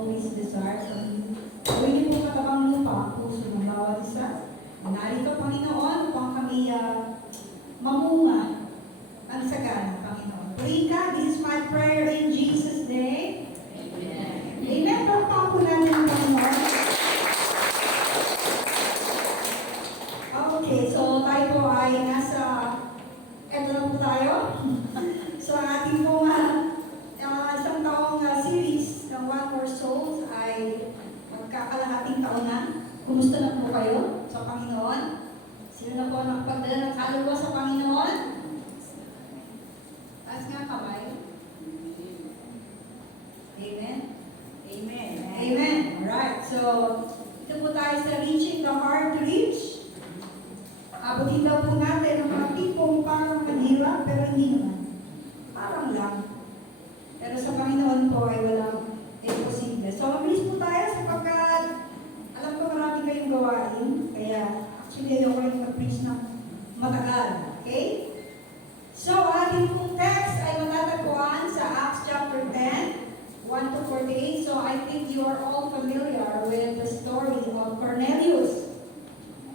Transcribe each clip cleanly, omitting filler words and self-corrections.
always desire from you. Gawin niyo po katabang lupa ang puso ng bawat isa. Narito, Panginoon, upang kami mamunga ang sagana, Panginoon. Rika, this is my prayer in Jesus' name. Amen. Amen. Pagpapang po natin ang Panginoon. Okay, so tayo po ay nasa, eto na po tayo. So ating po isang taong series ng One More Souls ay magkakalahating taon na. Kumusta na po kayo sa Panginoon? Sino na po nakapagdala ng kaluluwa sa Panginoon? Taas nga kamay. Amen? Amen. Amen. Alright, so ito po tayo sa Reaching the Hard to Reach. Abutin daw po natin ang mga tipong parang mahirap, pero hindi naman. Parang lang. Pero sa Panginoon po ay walang imposible. So, mabilis po tayo sapagkat alam ko marami kayong gawain. Kaya, actually, ayoko rin mag-preach ng matagal. Okay? So, ating pong text ay matatagpuan sa Acts chapter 10, 1 to 48. So, I think you are all familiar with the story of Cornelius.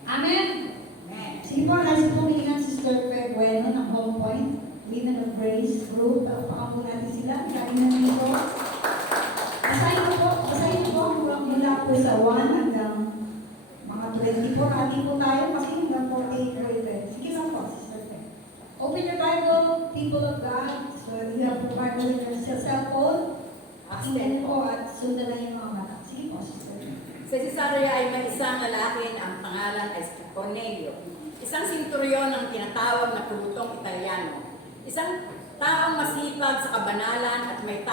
Amen? Sige po, nasa pumilingan si Sister Fred Bueno ng Home Point, Women of Grace Group. Pakampo natin sila. Kain na nito. Basahin po mula po sa 1 hanggang mga 20 po. Hati po tayo kasi hanggang 48 rated. Sige lang po, Sister Fred. Open your Bible, people of God. So, you have the Bible in your cellphone. Pakinggan po at sundan na yung mga mata. Sige po, Sister Fred. Sa Cesarea ay may isang lalaki na ang pangalan ay Cornelio. Isang senturyon ang tinatawag na pulutong Italiano. Isang taong masipag sa kabanalan at may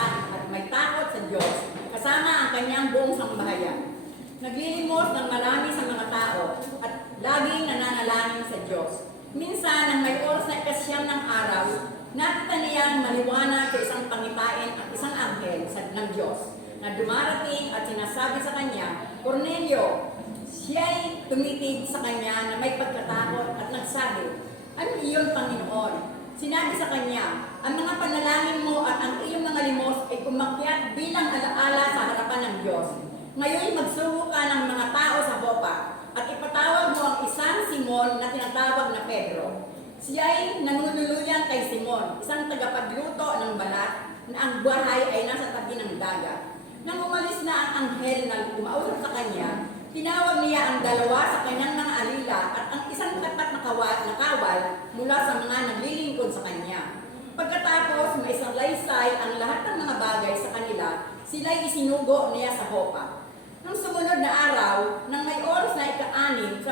takot sa Diyos, kasama ang kanyang buong sambahayan. Naglilimos ng marami sa mga tao at laging nananalangin sa Diyos. Minsan, nang may oras na ikasyam ng araw, nakita niyang maliwanag sa isang pangitain at isang anghel ng Diyos na dumarating at sinasabi sa kanya, Cornelio. Siya'y tumitig sa kanya na may pagkatakot at nagsabi, ano iyon, Panginoon? Sinabi sa kanya, ang mga panalangin mo at ang iyong mga limos ay kumakyat bilang alaala sa harapan ng Diyos. Ngayon magsugo ka ng mga tao sa Jopa at ipatawag mo ang isang Simon na tinatawag na Pedro. Siya'y nanunuluyan kay Simon, isang tagapagluto ng balat na ang bahay ay nasa tabi ng dagat. Nang umalis na ang anghel na kumausap sa kanya, tinawag niya ang dalawa sa kanyang mga alila at ang isang tapat na kawal mula sa mga naglilingkod sa kanya. Pagkatapos may isang laysay ang lahat ng mga bagay sa kanila, sila'y isinugo niya sa Jopa. Nang sumunod na araw, nang may oras na ika-anim,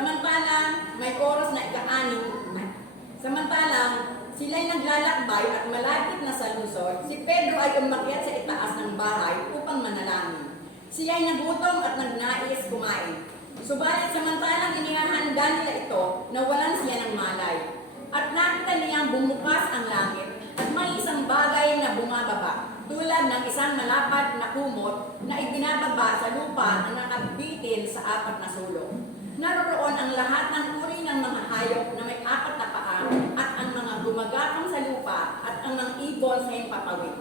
samantalang sila'y naglalakbay at malapit na sa lungsod, si Pedro ay umakyat sa itaas ng bahay upang manalangin. Siya ay nagutom at nagnais kumain. Subalit samantalang inihahanda nila ito, nawalan siya ng malay. At nakita niyang bumukas ang langit at may isang bagay na bumababa, tulad ng isang malapad na kumot na ibinababa sa lupa na nakabitin sa apat na sulok. Naroroon ang lahat ng uri ng mga hayop na may apat na paa at ang mga gumagapang sa lupa at ang mga ibon sa himpapawid.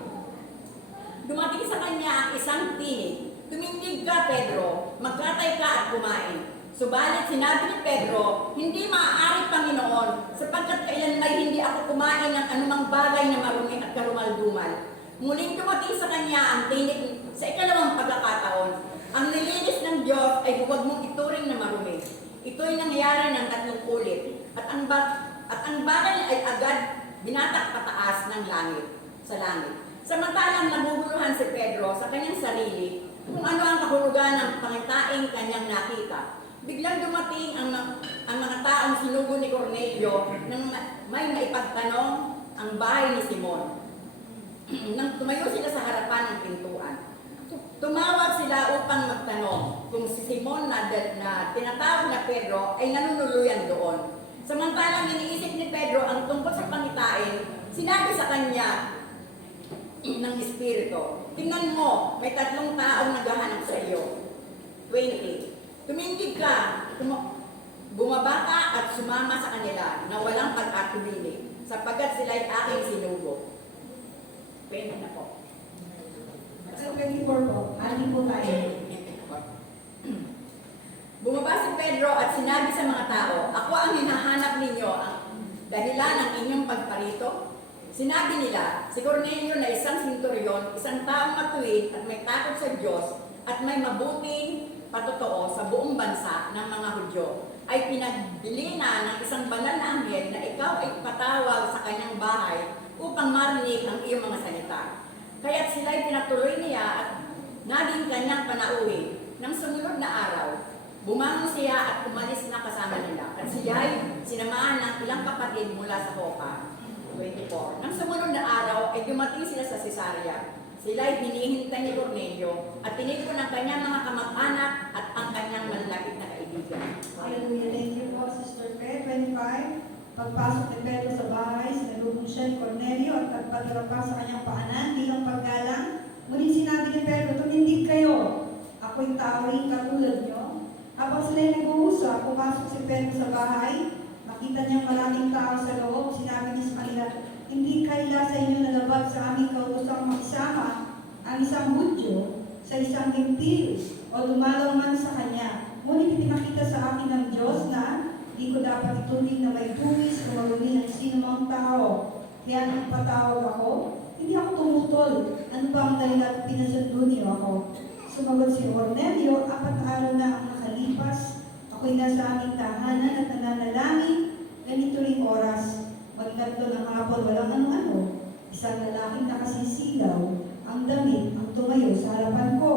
Dumating sa kanya ang isang tinig. Tumindig ka, Pedro, magkatay ka at kumain. Subalit sinabi ni Pedro, hindi maaari, Panginoon, sapagkat kailanmay hindi ako kumain ng anumang bagay na marumi at karumal-dumal. Muling dumating sa kanya ang tinig sa ikalawang pagkakataon. Ang nilinis ng Diyos ay huwag mong ituring na marumi. Ito'y nangyari ng 3 ulit, at ang bagay ay agad binatak pataas ng langit, sa langit. Samantalang nabubuluhan si Pedro sa kanyang sarili, kung ano ang kahulugan ng pangitaing kanyang nakita. Biglang dumating ang mga taong sinugo ni Cornelio nang may maipagtanong ang bahay ni Simon. Nang tumayo sila sa harapan ng pintuan, tumawag sila upang magtanong kung si Simon na tinatawag na Pedro ay nanunuluyan doon. Samantalang iniisip ni Pedro ang tungkol sa pangitain, sinabi sa kanya ng Espiritu, tingnan mo, may 3 taong naghahanap sa iyo. 20. Tumindig ka, bumaba ka at sumama sa kanila na walang pag-atubili, sapagkat sila'y aking sinugo. Pwede na po. So, 24 po. Anin po tayo. Sinabi nila, si Cornelio na isang senturyon, isang taong matuwid at may takot sa Diyos at may mabuting patotoo sa buong bansa ng mga Hudyo, ay pinagbili na ng isang banal na anghel na ikaw ay patawag sa kanyang bahay upang marinig ang iyong mga salita. Kaya't sila'y pinatuloy niya at naging kanyang panauhin. Nang sumunod na araw, bumangon siya at umalis na kasama nila. At siya'y sinamahan ng ilang kapatid mula sa Jopa. 24. Nang sumunod na araw ay dumating sila sa Cesarea. Sila'y hinihintay ni Cornelio at tinipon ang kanyang mga kamag-anak at ang kanyang malapit na kaibigan. Hallelujah. Thank you po, Sister Pe. 25. Pagpasok ni Pedro sa bahay, sinalubong siya ni Cornelio at nagpadala pa sa kanyang paanan bilang paggalang. Ngunit sinabi ni Pedro, tumindig kayo. Ako'y tao rin katulad nyo. Habang sila'y nag-uusap, pumasok si Pedro sa bahay. Nakita niyang maraming tao sa loob. Sinabi niya sa kanila, hindi kaila sa inyo nalabag sa aming kautosang makisama ang isang Hudyo sa isang Gentil o dumalaw man sa kanya. Ngunit pinakita sa akin ng Diyos na di ko dapat ituloy na may duwis o marumi ng sinumang tao. Kaya nang patawag ako, hindi ako tumutol. Ano ba ang dahilan pinasundo niyo ako? Sumagot si Cornelio, 4 araw na ang nakalipas. Ako'y nasa aming tahanan at nananalangin. Ganito ring oras. Magkatlo ng hapon, walang ano-ano. Isang lalaking nakasisilaw, ang damit, ang tumayo sa harapan ko.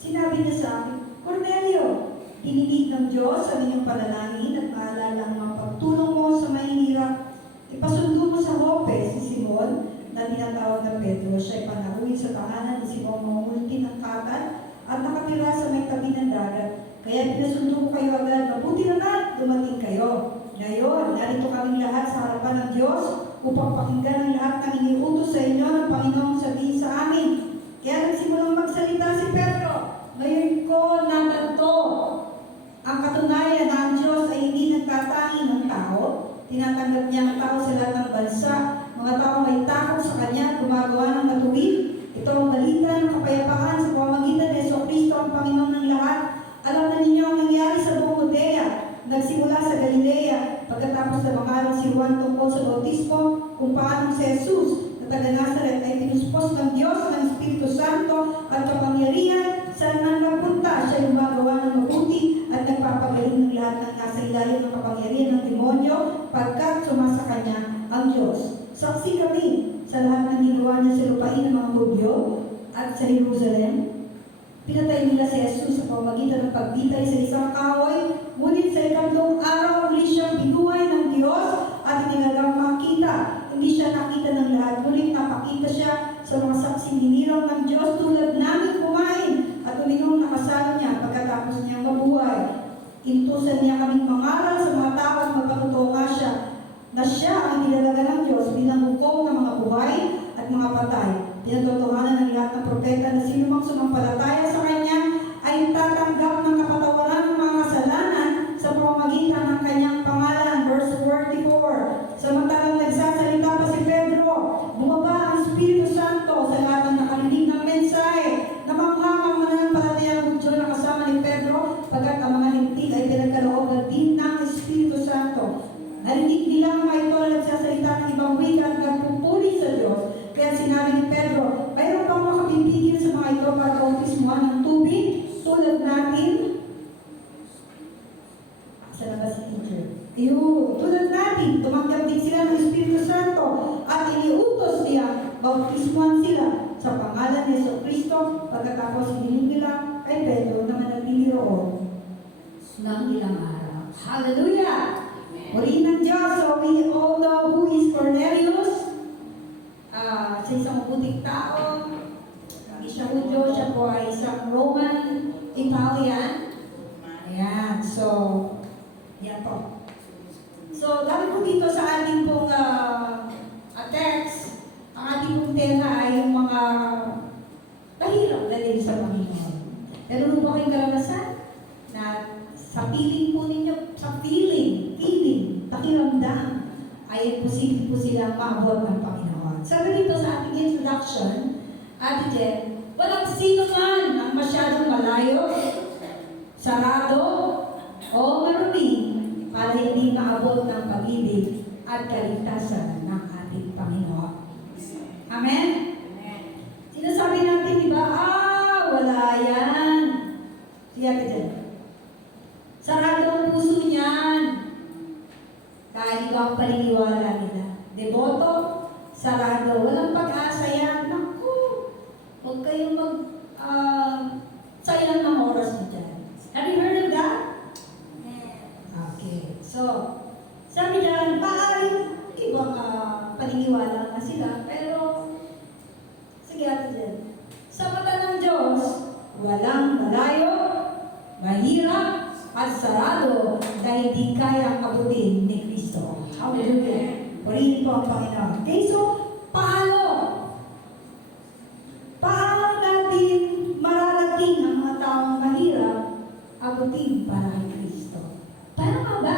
Sinabi niya sa akin, Cornelio, dinilig ng Diyos ang inyong panalangin at maalala ang mga pagtulong mo sa mahihirap. Ipasundo mo sa Jope si Simon na tinatawag na Pedro. Siya'y panaruhin sa tahanan ni Simon mamulti ng katat at nakatira sa may tabi ng dagat. Kaya pinasundo ko kayo agad, mabuti na dumating kayo. Ngayon, narito kaming lahat sa harapan ng Diyos upang pakinggan ang lahat ng iniutos sa inyo ng Panginoong sabihin sa amin. Kaya nagsimulang magsalita si Pedro. Ngayon ko natanto ang katunayan na ang Diyos ay hindi nagtatangi ng tao. Tinatanggap niya ang tao sa lahat ng bansa. Mga tao may takot sa Kanya at gumagawa ng matuwid. Ito ang balita ng kapayapaan sa pamamagitan ni Jesucristo ang Panginoon ng lahat. Alam na ninyo ang nangyari sa buong Judea. Nagsimula sa Galilea, pagkatapos na mangarang si Juan tungkol sa bautismo, kung paano si Jesus na taga Nazaret ay pinuspos ng Diyos ng Espiritu Santo at kapangyarihan, saan man magpunta siya gumagawa ng mabuti at nagpapagaling ng lahat ng nasa ilalim ng kapangyarihan ng demonyo pagkat sumasa kanya ang Diyos. Saksi kami sa lahat ng ginawa niya sa lupain ng mga Hudyo at sa Jerusalem. Pinatay nila si Jesus sa pamamagitan ng pagbitay sa isang kahoy, ngunit sa ikatlong araw muli siyang binuhay ng Diyos at inilagang makita. Hindi siya nakita ng lahat, ngunit napakita siya sa mga saksing hiniraw ng Diyos tulad namin kumain at uminom na kasalo niya pagkatapos niyang mabuhay. Intusan niya kaming mangaral sa mga tao at magpatotoo nga siya na siya ang nilalaga ng Diyos bilang hukom ng mga buhay at mga patay. Pinatotohanan ng lahat ng propeta na sinumang sumampalataya sa Kanya ay tatanggap ng kapatawaran ng mga kasalanan sa pamamagitan ng Kanyang pangalan. Verse 44. Samantalang nagsasalita pa si Pedro, bumaba ang Espiritu Santo sa lahat ng nakarinig ng mensahe. Namanghang ang mananampalatayang Hudyo na kasama ni Pedro, pagkat ang mga hintil ay pinagkalooban din ng Espiritu Santo. Narinig nila ang mga ito na nagsasalita ng ibang wika at nagpupuri sa Diyos. Kaya sinabi ni Pedro, mayroon pang makapipigil sa mga ito para bautismuhan ng tubig tulad natin. Saan na ba si teacher? Tulad natin, tumanggap din sila ng Espiritu Santo at iniutos niya, bautismuhan sila sa pangalan ni Jesucristo. Pagkatapos hiniling nila kay Pedro na manatili roon ng ilang araw. Hallelujah! Purihin ng Diyos. So we all know who is Cornelius. Sa isang mabuting tao, hindi siya Hudyo, siya po ay isang Roman Italian. Ayan, so, yan po. So, dahil po dito sa ating pong text, ang ating pong tema ay yung mga tahirap na din sa Panginoon. Pero nung po kayong karanasan na sa feeling po ninyo, sa feeling, pakiramdam, ay posible po silang maabot ng Panginoon. Sabi dito sa ating introduction, Ate Jen, walang sino man ang masyadong malayo, sarado, o marumi para hindi maabot ng pag-ibig at kaligtasan ng ating Panginoon. Amen? Amen. Sinasabi natin, di ba, wala yan. Siya ka dyan. Sarado ang puso niyan. Kahit ito ang paniniwala nila. Deboto, sarado. Walang pag-asa yan. Naku, huwag kayong sayang ng oras mo dyan. Have you heard of that? Okay. So, sabi dyan, maaaring ibang paniniwala na sila, pero sige ate dyan. Sa mata ng Diyos, walang malayo, mahirap, at sarado dahil di kayang abutin ni Kristo. Hallelujah. Purihin po ang Panginoon. Okay, so, paano? Paano natin mararating ang mga taong mahirap abutin para kay Kristo? Paano nga ba?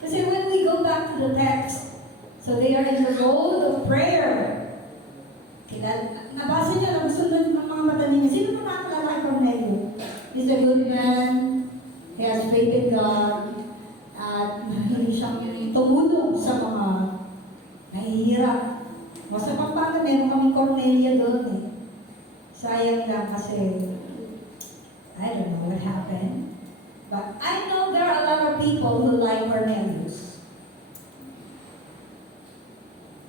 Kasi when we go back to the text, so they are in the road of prayer. Nabasa niyo, nagusunod ng mga mata ninyo. Sino pa nakakilala kay Cornelio? He's a good man. He has faith in God. At hindi siyang tumulong sa mga nahihirap. Sa Pampanga, meron kaming Cornelia doon eh. Sayang lang kasi, I don't know what happened. But I know there are a lot of people who like Cornelius.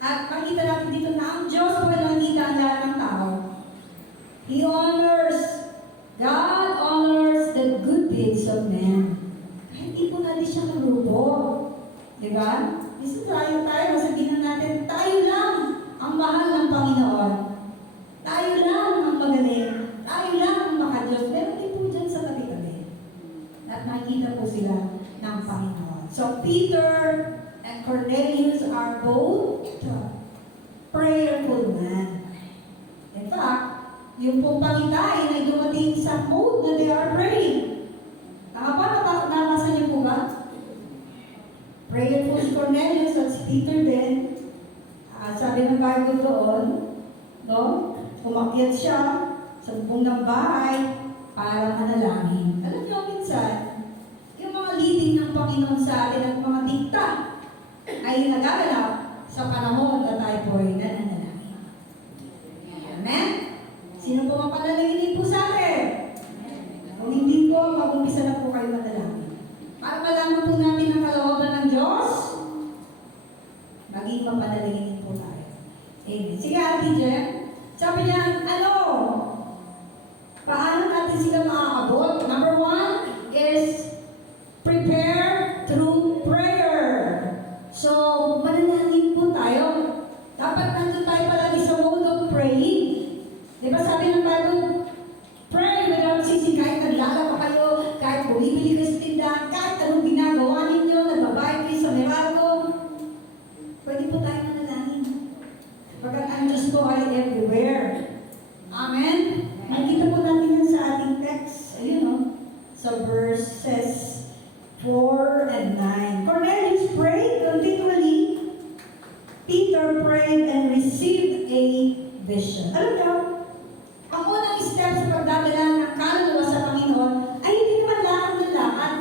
At makita natin dito na ang Diyos po ay nakita ang lahat ng tao. He honors, God honors the good deeds of men. Kahit di po natin siya karubo. Diba? Isa tayo, sabihin natin, tayo lang ang mahal ng Panginoon. Tayo lang ang magaling. Tayo lang ang makadiyos. Pero di po dyan sa tabi-tabi. At makikita po sila ng Panginoon. So, Peter and Cornelius are both prayerful men. In fact, yung pong pangitain ay dumating sa mode na they are praying. Nabasa niyo po ba? Prayerful si Cornelius at si Peter din. Sabi ng Bible doon, no? Umakyat siya sa bubong ng bahay para manalangin. Alam niyo, minsan, yung mga leading ng Panginoon sa atin at mga dikta ay nagaganap sa panahon na tayo po ay nananalangin. Amen? Sino po mapanalangin po sa atin? Kung hindi po, mag-umpisa na po kayo manalangin. Para malaman po natin ang kalooban ng Diyos, maging mapanalangin po tayo. Amen. Sige, Ate Jen. Sabi niya, paano natin sila makakabot? Number 1 is prepare through prayer. So, mananangin po tayo. Dapat nandun tayo palagi sa mode of praying. Di ba sabi ng Bible, pray without ceasing. Kahit naglala pa kayo, kahit bumibili kayo sa tindahan, kahit anong ginagawa ninyo, nagbabayad kayo sa Meralco, pwede po tayo manalangin. Pagkat ang Diyos po ay everywhere. Amen? Nakita po natin yan sa ating text. Ayun o. Sa verses 4 and 9. Cornelius prayed continually. Peter prayed and received a vision. Alam niyo, ang unang step sa pagdadala ng kaluluwa sa Panginoon ay hindi naman lakad ng lakad.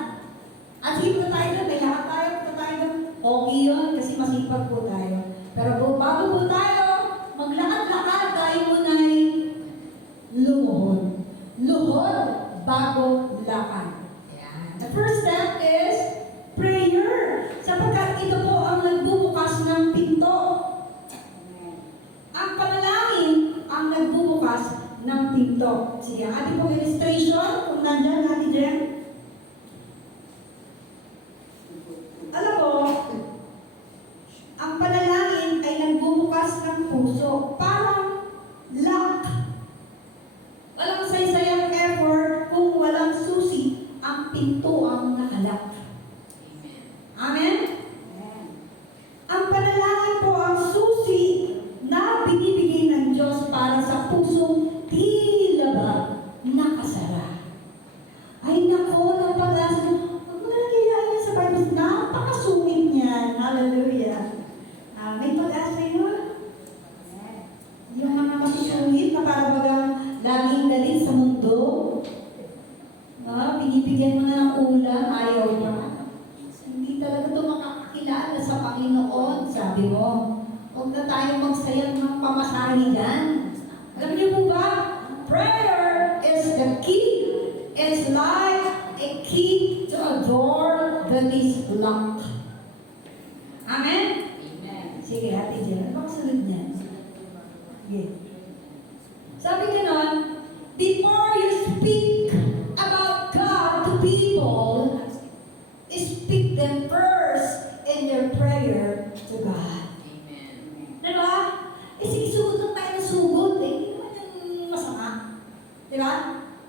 At hindi na tayo doon, may lakad tayo doon. Okay yun, kasi masipag po tayo. Pero bago po tayo, maglakad-lakad tayo muna ay lumuhod. Luhod bago lakad. The first step is prayer. Sapagkat ito po ang nagbubukas ng pinto. Ang panalangin ang nagbubukas ng pinto. Sige, ating pong illustration, kung nandyan natin dyan. Alam mo, ang panalangin ay nagbubukas ng puso. Parang lock. Walang saysayang effort kung walang susi. Ang pinto ang nakalak. Amen? Ang panalangin po ang susi na binibigay ng Diyos para sa pusong tila ba nakasara. Ay nako, is like a key to a door that is locked. Amen? Amen. Sige, Ate Jen. Ano bang sunod niyan? Sige. Sabi ganon, before you speak about God to people, speak them first in your prayer to God. Amen. Diba? Sige, sugod lang tayo ng sugod. Hindi naman yung masama. Diba?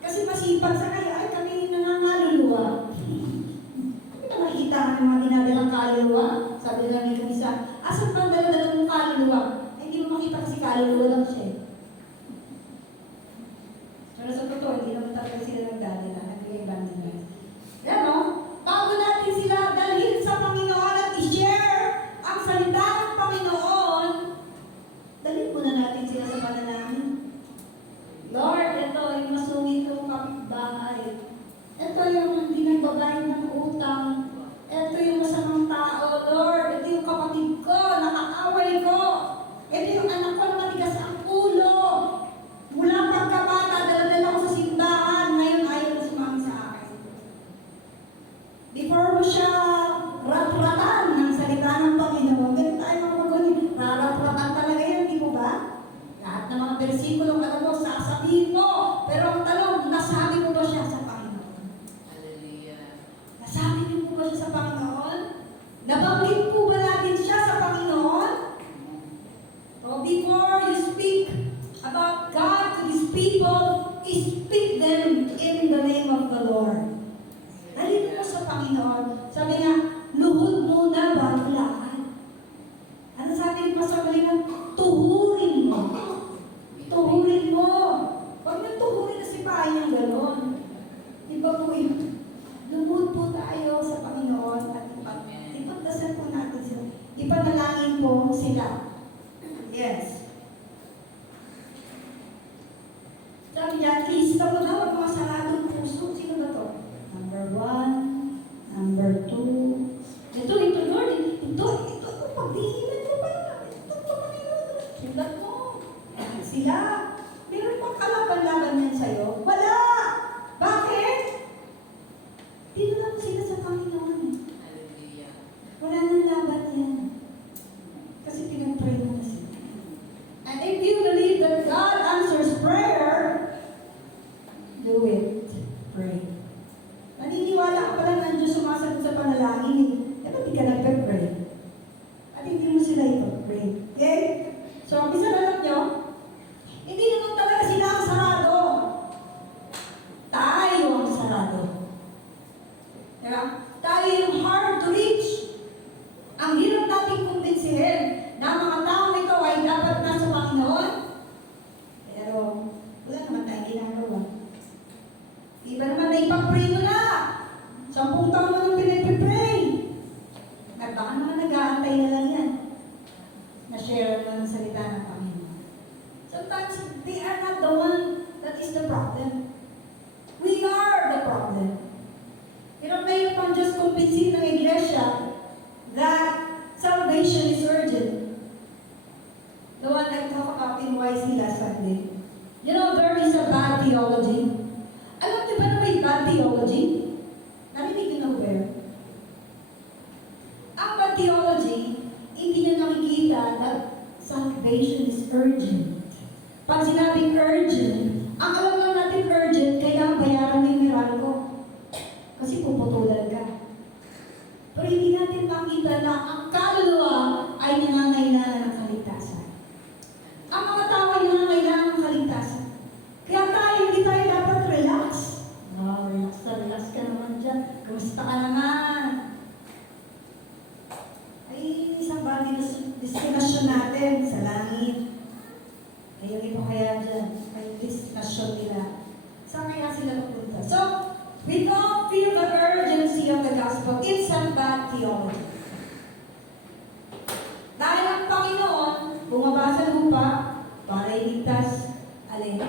Kasi masipag sa kaya, ay kami nangangaluluwa. Hindi ba nakikita ka ng mga dinadalang kaluluwa? Sabi nila ni Kamisa, asan ba ang daladalang kaluluwa? Ay, hindi mo makita kasi kaluluwa lang siya. Pero sa totoo, hindi naman talaga sila nagdadala. Nag-evangelize. Yan no? Bago natin sila dalhin sa Panginoon at i-share ang salita ng Panginoon, dalhin muna natin sila sa panalangin. Lord, ito yung masungit kong kapitbahay. Ito yung hindi nagbabayad ng utang. Ito yung masamang tao, Lord. Ito yung kapatid ko, nakaaway ko. Ito yung anak ko na matigas ang ulo. Mula pagkabata, dala-dala ko sa simbahan. Ngayon ayaw na sumama sa akin. Before mo siya rat-ratan ng salita ng Panginoon, ganun tayo mga magunin. Rarat-ratan talaga yan, di mo ba? Lahat ng mga versikulong alam mo, sasabihin mo. Pero ang tanong, nasabi mo ba siya sa Panginoon? Hallelujah. Nasabi niyo po ba siya sa Panginoon? Nabanggit po ba natin siya sa Panginoon? So before you speak about God to His people, speak them in the name of the Lord. Nalito mo sa Panginoon. Sabi nga, luhod muna bago lakad. Ano sabi ni Pastor Malina? Tuhurin mo. Tuhurin mo. Huwag nang tuhurin na si Pahay niyang gano'n. Iba po yun. Lumod po tayo sa Panginoon at ipagdasal po natin sila. Ipanalangin po sila. Yes. Sabi niya, lista mo daw ang mga saradong puso. Sino ba to? Number 1, number 2. Ito, Lord. Ito, pagdihinan mo ba? Ito, Panginoon. Sundan mo. Sila. Meron pang kalaban-laban yan sa'yo? Wala! Bakit? Tinanong sila sa Panginoon. Hallelujah. Wala nang laban yan. Kasi pinag-pray mo na sila. And if you believe that God answers prayer, do it. Pray. Naniniwala ka pala na ang Diyos sumasagot sa panalangin eh. Eh, ba't di ka nagpe-pray? At hindi mo sila ipag-pray. Okay? So, ang isa na lang nyo, hindi naman talaga sila ang sarado. Tayo ang sarado. Diba? Tayo yung hard to reach. Ang hirap natin kumbinsihin na ang mga taong ito ay dapat nasa Panginoon. Pero, wala naman tayong ginagawa. Iba naman na ipag-pray mo na. 10 taon mo nang pinag-pray. At baka naman nag-aantay na lang yan. Na-share mo ng salita ng Panginoon. Sometimes, they are not the one that is the problem. We are the problem. Pero mayroon pang Diyos kumbinsin ng iglesia that salvation is urgent. The one I talked about in YC last Sunday. You know, there is a bad theology. Alam niyo ba na may bad theology? Narinig niyo na where? Ang bad theology, hindi niya nakikita that salvation is urgent. Pag sinabing urgent, ang alam lang natin urgent, kailangan bayaran mo yung Meralco. Kasi puputulan ka. Pero hindi natin makita na ang kaluluwa ay nangangailangan ng kaligtasan. Ang mga tao ay nangangailangan ng kaligtasan. Kaya tayo, hindi tayo dapat relax. Wow, relax ka naman dyan. Kamusta ka naman? Ay, isang bagay na destinasyon natin sa langit. Ay, hindi mo kaya dyan. May destinasyon nila. Saan kaya sila pupunta? So, we don't feel the urgency of the gospel. It's a bad theology. Dahil ang Panginoon, bumaba sa lupa para iligtas, alin,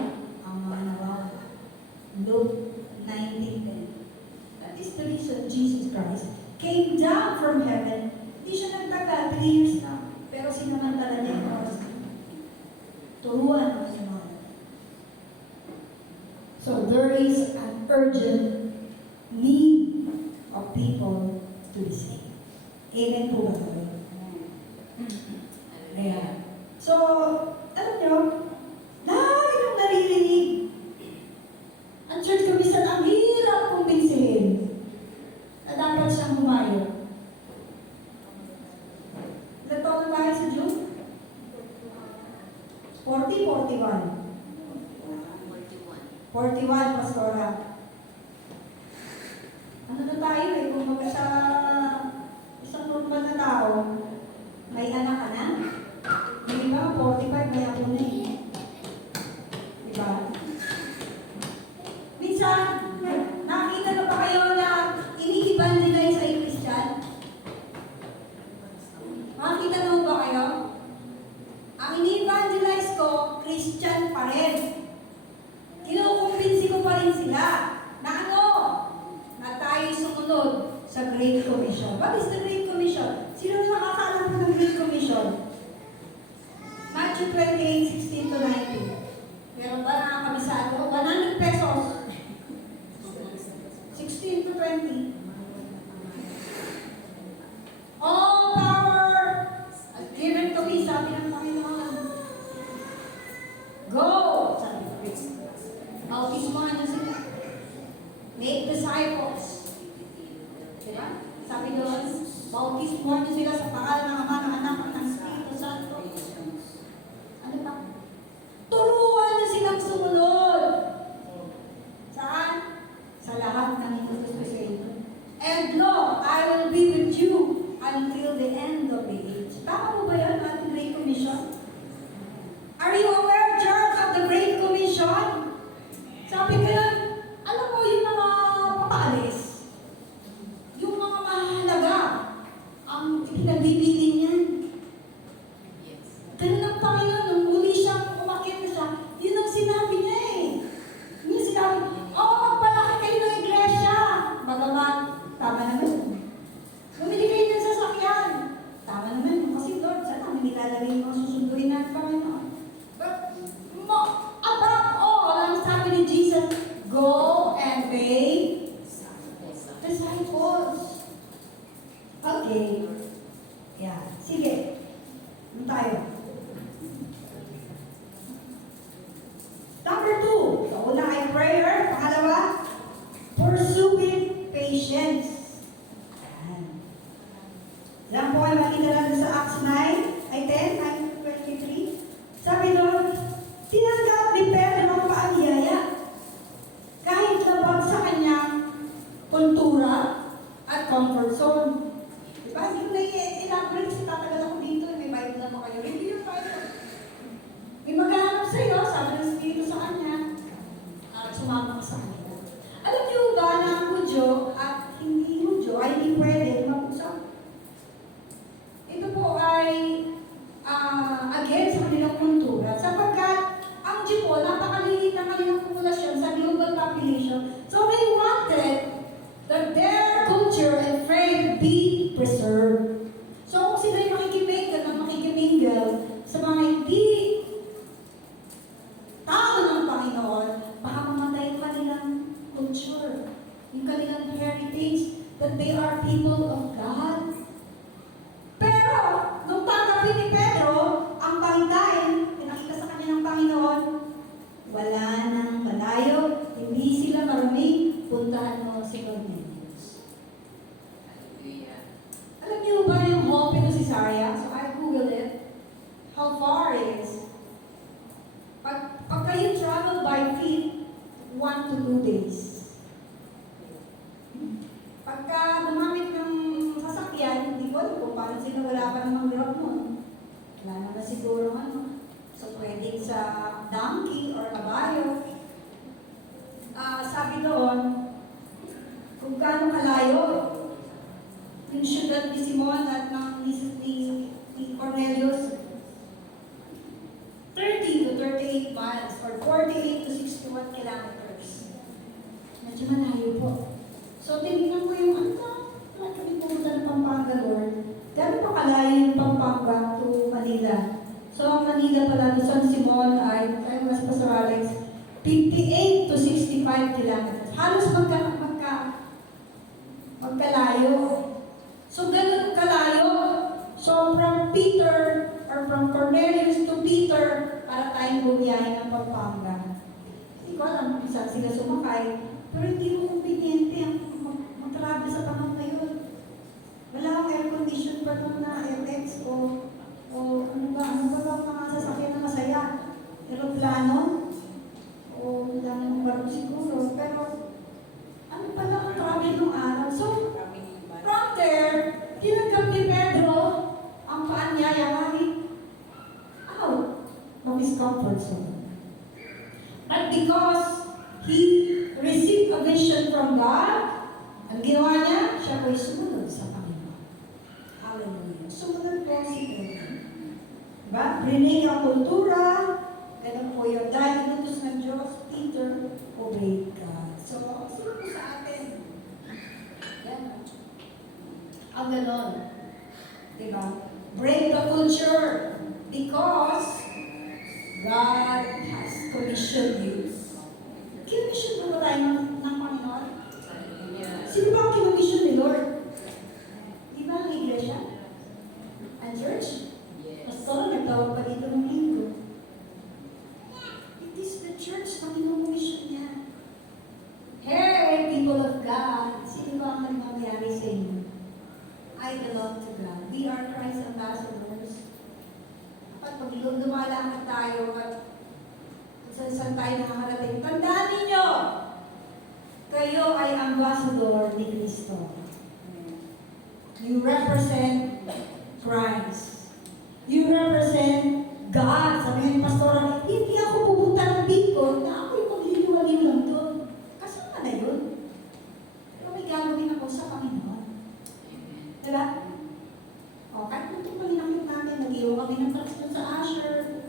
ang mga nawawala. Luke 19:10. That is the reason Jesus Christ came down from heaven. Hindi siya nagtagal, 3 years na. Pero sinamantala niya yung oras. Turuan mo si mga. So there is an urgent need of people to be saved. Amen po ba kayo? Ayan. So, alam nyo, lagi nang naririnig. Ang church commission, ang hirap kumbinsihin na dapat siyang humayo. Ilan taon na tayo sa June? 40, 41. 41, Pastora. Ano na tayo eh, kung baga sa isang normal na tao, may anak ka na? Di ba? 45, may ako na eh. Di ba? Minsan, nakita na ba kayo na ini-evangelize ay Christian? Makakita na ba kayo? Ang ini-evangelize ko, Christian pa rin. Kinukumbinsi ko pa rin sila na ano? Na tayo sumunod sa Great Commission. What is the Great Commission? Sino na nakakaalam po ng Great Commission? Matthew 28:16 to 19. Meron ba nakakabisado? 100 pesos. 16 to 20. All power is given to me, sabi ng Panginoon. Go! Sabi ng Kristo. Bautismohan niyo sila. Make disciples. Diba? Sabi doon, bautismohan niyo sila sa pangalan ng Ama, ng Anak, ng Espiritu Santo. Ano pa? Turuan niyo silang sumunod. Saan? Sa lahat ng inutos ko sa inyo. And lo, I will be with you until the end of the age. Tama mo ba yan, ating Great Commission? Are you aware, church, of the Great Commission? Sabi ko yan, alam mo yung mga papaalis, yung mga mahalaga, ang pinagbibilin yan. Ganun ang Panginoon, nung muli siyang umakyat na siya, yun ang sinabi niya eh. Yung sinabi, magpalaki kayo ng iglesia. Bagamat, tama naman. Bumili kayo ng sasakyan. Tama naman, kasi Lord, saan namin nilalagay yung mga susunduin natin Panginoon? But, above all, ang sabi ni Jesus, go and make disciples. Okay. Yeah. Sige. Ano tayo? Number 2. Sa una ay prayer. Pangalawa, pursuing patience. Yan po ay makita natin sa Acts 9, ay 10, 9-23. Sabi doon, tinanggap ni Pedro ang paanyaya kahit labag sa kanyang kultura at comfort zone. Diba? Hindi ko na-elaborate kasi tatagal ako dito. May Bible na pa kayo. Hindi yung Bible. May maghanap sa iyo, sabi ng Espiritu sa kanya, at sumama ka sa kanya. Alam niyo ba na ang Hudyo at hindi Hudyo ay hindi pwede mag-usap? Ito po ay again sa kanilang kultura sapagkat ang Jew po, napakaliit ng kanilang populasyon sa global population. So they wanted that their culture and faith be preserved. So kung sila'y makikimingle sa mga hindi tao ng Panginoon, baka mamatay yung kanilang culture, yung kanilang heritage, that they are people of God. Pero, nung tanggapin ni Pedro, ang pangitain, pinakita sa kanya ng Panginoon, wala nang malayo, hindi sila marumi, puntahan mo si Cornelius. Alam niyo ba yung Hope in Caesarea? So I googled it. How far it is? Pag kayo travel by feet, 1 to 2 days. Pagka gumamit ng sasakyan, hindi ko alam kung paano sila wala pa namang grab mo. Wala naman siguro ano. So pwedeng sa donkey or kabayo. Sabi doon, kung gaano kalayo, yung syudad ni Simon at ng ni Cornelius, 30 to 38 miles or 48 to 61 kilometers. Medyo malayo po. So, tinignan ko yung wala kami pumunta ng Pampanga, Lord. Gano'n pa kalayo yung Pampanga to Manila. So, ang Manila pala to San Simon ay mas pastorales, 58 to 65 kilometers. Halos magkalayo. So, ganun kalayo. So, from Peter, or from Cornelius to Peter, para tayong bumiyahe ng Pampanga. Hindi ko alam kung saan sila sumakay, pero hindi ko kumbiniyente ang mag-travel sa panahon na yun. Wala akong air condition pa doon na FX o ano ba bang mga sasakyan na masaya? Aeroplano? O lang barong siguro. Pero ano pala ang travel nung araw? So, from there, tinanggap ni Pedro ang paanyayamahin out of his comfort zone. But because he received a vision from God, ang ginawa niya, siya po'y sumunod sa Panginoon. Hallelujah. Sumunod po si Pedro. Diba? Rinig ang kultura, ganun po yun. Dahil inutos ng Diyos, Peter obeyed God. So, sino po sa atin? Yan. Ang ganon. Diba? Break the culture because God has commissioned you. Kinumission mo ba tayo ng Panginoon? Sino ba ang kinumission ni Lord? Di ba ang iglesia? Ang church? Pastor, nagtawag pa dito ng linggo. It is the church na kinumission niya. Hey, people of God, sino ba ang nagmamayari sa inyo? I belong to God. We are Christ ambassadors. At pag lumalakad tayo at kung saan tayo nakakarating, tandaan ninyo, kayo ay ambassador ni Kristo. You represent Christ. You represent God. Sabi nga ni Pastora, hindi ako pupunta ng Bicol na ako'y magliliwaliw lang doon. Kasama na yun. Pero may gagawin ako sa Panginoon. Diba? O, kahit kung ito palinakit namin, nag-iwan kami ng pastor sa Asher.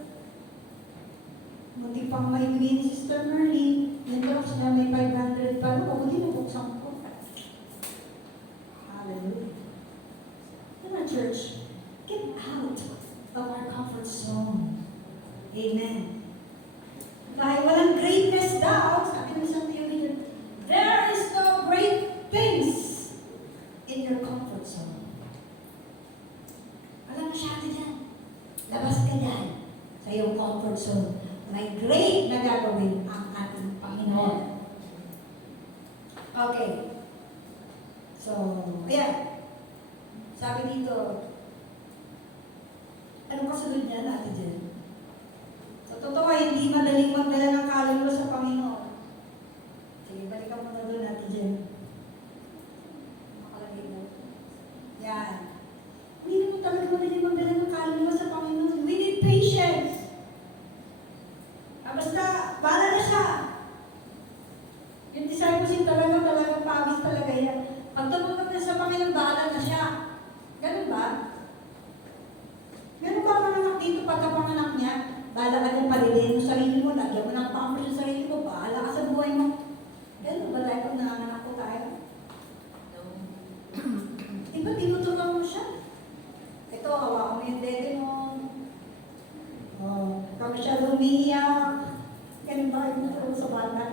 Munti pang maibigay ni Sister Merly. Yung box na may 500 pa rin. Hindi mo buksan ko. Hallelujah. Diba, church? Get out of our comfort zone. Amen. Dahil walang greatness daw, sabi ng isang theologian, there is no great things in your comfort zone. Walang masyado dyan. Labas ka dyan sa iyong comfort zone. May great na gagawin ang ating Panginoon. Okay. So, ayan. Sabi dito, anong kasunod niya natin dyan? Sa totoo ay hindi madaling magdala ng kaluluwa sa Panginoon. Sige, balikan mo na doon natin dyan. Makalagay mo. Yan. Hindi naman talaga madaling magdala ng kaluluwa sa Panginoon. We need patience. Basta, bahala na siya. Yung discipleship talagang pawis talaga yan. Pag tumunod na sa Panginoon, bahala na siya. Ganun ba? Ganun ba ang anak dito pagkapanganak niya? Bahala ka niyang palilihin mo sarili mo, lagyan mo ng pampers sa sarili mo, bahala ka sa buhay mo. Ganun ba tayo pag nanganak ko tayo? Di ba tinuturuan mo siya? Ito, hawakan mo yung dede mo. Kami siya lumiyak. Ganun ba yung tuturo sa bata?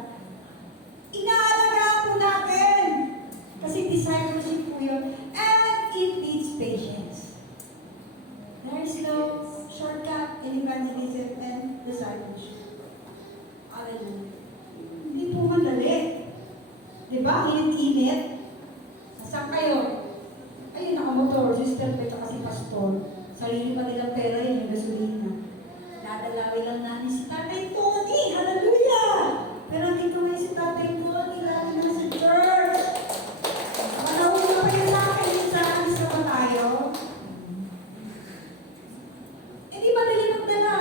Inaalagaan po natin! Kasi discipleship po yun. And it needs patience. There is no shortcut in evangelism and discipleship. Hallelujah. Hindi po madali. Diba? Init-init. Nasaan kayo? Ayun, nakamotor, sister ko, ito kasi pastor. Sarili pa nilang pera yun, yung gasolina. Dadalawin lang namin si Tatay Tony. Hallelujah! Pero dito ngayon si Tatay Tony, lagi na sa church. Manahuli pa yun sa akin, yung sa akin sa tayo. Hindi ba dali magdala?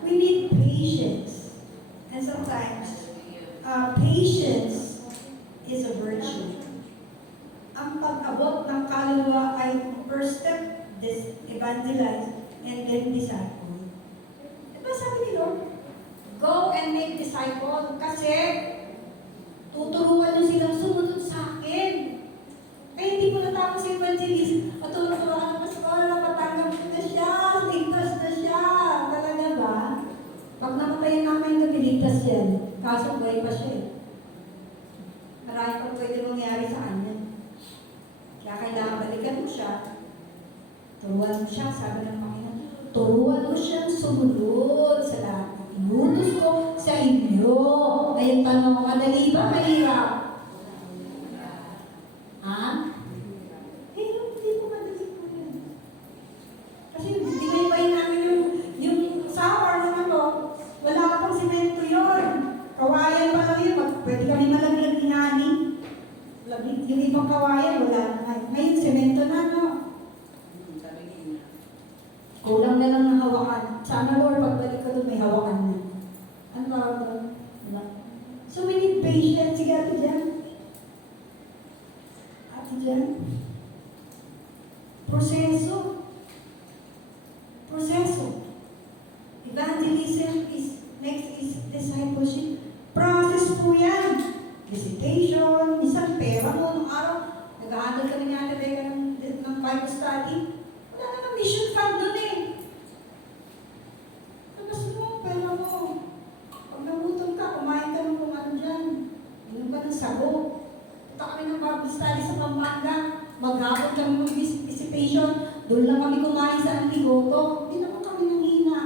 We need patience. And sometimes, patience is a virtue. Ang pag-abot ng kaluluwa ay first step, evangelize, and then disciple. Diba sabi ni Lord? Go and make disciple kasi tuturuan niyo silang sumunod sa akin. Eh, hindi mo natapos sa evangelist. Tuturuan ka sa oras, patanggap mo na siya, ligtas na siya. Talaga ba? Pag napatayin namin na biligtas yan, kaso buhay pa siya. Marami pa pwede mangyari sa kanya. Kaya kailangan balikan mo siya. Turuan mo siya, sabi ng Panginoon. Turuan mo siyang sumunod sa lahat ng inutos ko sa inyo. Ngayon tanong ko, madali ba? Mahirap? Ha? Hindi mo madali po yan. Kasi dinaybayin namin yung sour naman to. Wala ka pang simento yun. Kawayan pa lang yun. Pwede kami malaglag ni Nani. Yung ibang kawayan, wala na. Ngayon, semento na, no? Kulang na lang ng hawakan. Sana, Lord, pagbalik ka doon, may hawakan na. Ano ba ito? Wala. So, we need patience. Sige, Ate Jan. Ate Jan. Proseso. Proseso. Evangelism is, next is discipleship. Process po yan. Visitation, isang pera mo nung araw, nag-aadal kami ni Ate Becca ng Bible study. Wala naman mission fund doon eh. Labas mo, pera mo. Pag nagutom ka, kumain ka ng kung ano dyan. Inom ka ng sabo. Punta kami ng Bible study sa Pampanga. Maghapon kami ng visitation. Doon lang kami kumain sa Antigoto. Hindi naman kami nanghina.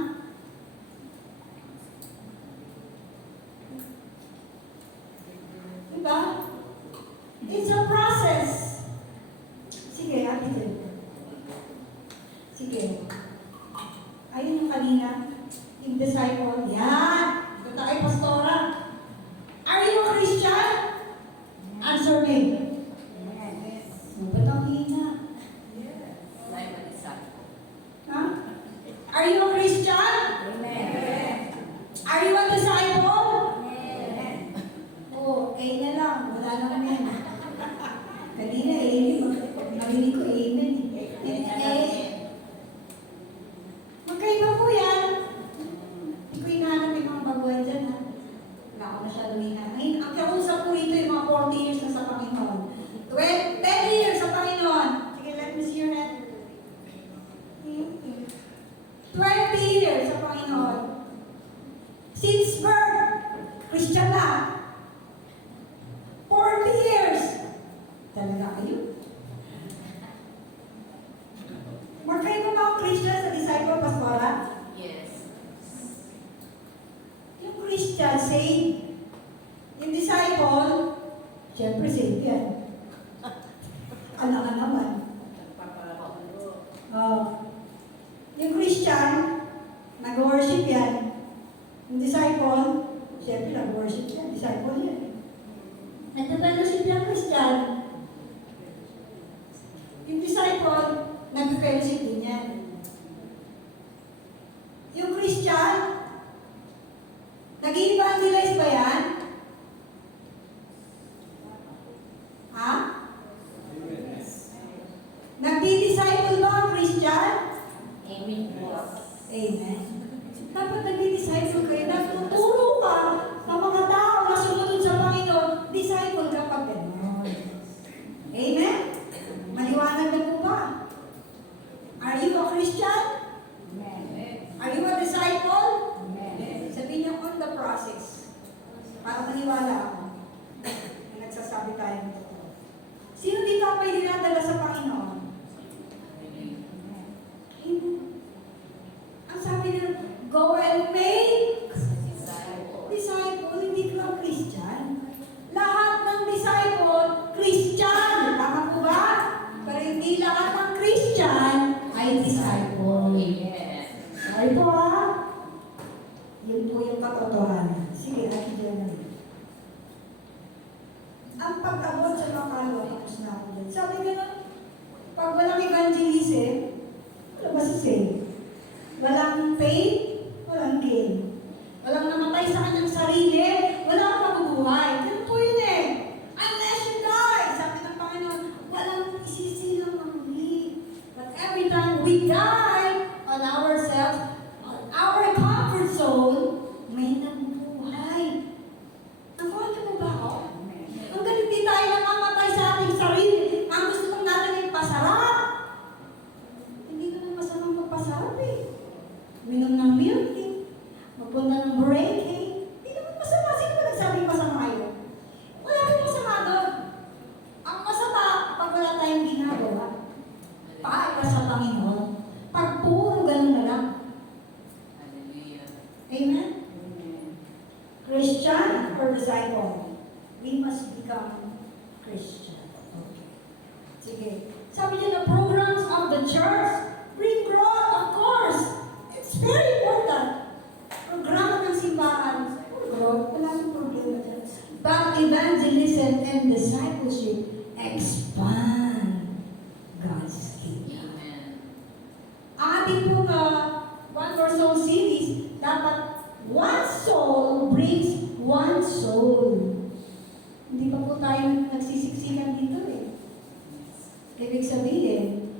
Diba? It's a process. Sige, Ate Jen. Sige. Ayun yung kanina, yung disciple. Yan! Ito tayo, Pastora. Are you a Christian? Answer me. Yes. Ba't ang hina? Ha? Are you a Christian? Amen. Are you a disciple? Oo, A na lang. Wala na kami yan. Kanina, amen. Nabili ko amen. Magkaiba po yan. Hindi ko hinahanap yung mga baguhan dyan, ha? Wala ko masyadong hinahanap. Ngayon, ang kausap po ito yung mga 40 years na sa Panginoon. 10 years sa Panginoon. Sige, let me see your hand. 20 years sa Panginoon. Since birth, Christian na. 40 years. Talaga kayo? Magkaiba ba ang Christian sa disciple, Pastora? Yes. Yung Christian, saved. Yung disciple, syempre saved yan. Ano ka naman? Oh. Yung Christian, nag-worship yan. Yung disciple, syempre nag-worship yan. Disciple yan. Nag-fellowship yung Christian. Yung disciple, nag-fellowship din yan. Yung Christian, nag-evangelize ba yan? Ha? Nag-disciple ba ang Christian? Amen. Amen. Dapat nag-disciple kayo. Nagtuturo ka ng mga tao na sumunod sa Panginoon. Disciple ka pag gano'n. Amen? Maliwanag na po ba? Are you a Christian? Amen. Are you a disciple? Amen. Sabihin niyo on the process. Para maniwala ako. Nagsasabi tayo ng totoo. Sino dito ang may dinadala sa Panginoon? Ang sabi nila, go and make disciple, hindi ka lang Christian. Lahat ng disciple, Christian. Tama po ba? Pero hindi lahat ng Christian ay disciple. Yes. Sorry po ha. Yun po yung katotohanan. Sige, Ate Jenna. Ang pag-abot sa mga kalwa, tapos na ako dyan. Sabi ko na, pag walang evangelism, wala ba si Saint? Walang faith, walang gain. Walang namatay sa kanyang sarili, walang mabubuhay. Ganun po yun eh. Unless you die, sabi ng Panginoon, walang isisilang mamuli. But every time we die on ourselves, on our comfort zone, may nabubuhay. Nakuha niyo mo ba ako? Hanggang hindi tayo namamatay sa ating sarili, ang gusto kong natin ay pasarap. Hindi naman masamang magpasarap eh. Minom ng milk eh. Magpunta ng break eh. Hindi naman masama become Christian. Okay. Sige. Sabi niya, the programs of the church bring growth, of course. It's very important. Programa ng simbahan, growth, wala akong problema dyan. But evangelism and discipleship expand God's kingdom. Ating pong One More Soul series, dapat one soul brings one soul. Hindi pa po tayo nagsisiksikan dito eh. Ibig sabihin,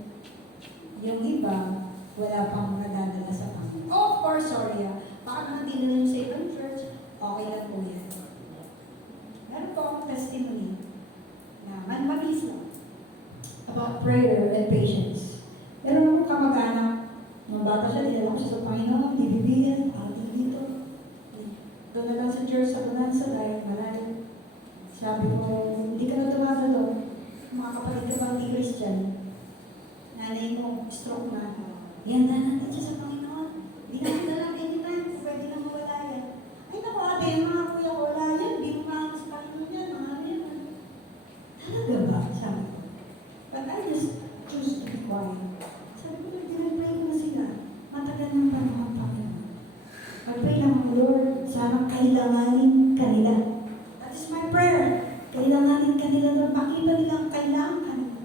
yung iba, wala pang nadadala sa Panginoon. Oh, or sorry baka naman dinala nyo sa ibang church, okay lang po yan. Meron po akong testimony na mabilis lang about prayer and patience. Meron akong kamag-anak, nung bata siya, dinala ko siya sa Panginoon, bibigyan, ating dito. Doon na lang sa church, sa Bonanza, dahil malayo. Sabi ko, hindi ka na tumatalo. Mga kapatid ka bang di Christian? Nanay mo, stroke na. Yan na natin siya sa Panginoon. Hindi natin na lang anytime, pwede na mawala yan. Ay naku ate, yung mga kuya ko, wala yan. Hindi mo makakita sa Panginoon yan, mga yan. Talaga ba? Sabi ko. But I just choose to be quiet. Sabi ko, dinapray ko na sila. Matagal ng panahon, Panginoon. Pag-pray lang, Lord, sana kailanganin kanila. That is my prayer. Kailanganin kanila doon. Makita nilang kailangan kanila.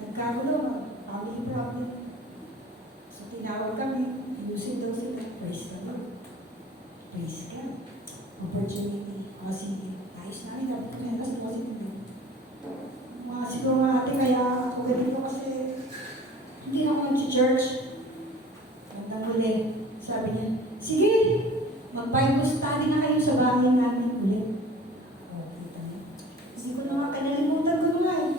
Nagkagulo, family problem. So, tinawag kami. Inusin daw sila. Praise the Lord. Praise God. Opportunity. O sige. Ayos namin. Dapat kami nakas positive. Mga siguro mga ate, kaya ako ganito kasi hindi ako nag-church. Hanggang uli. Sabi niya, sige, mag-Bible study na kayo sa bahay namin ulit. Hindi ko na nga kinalimutan ko nga eh.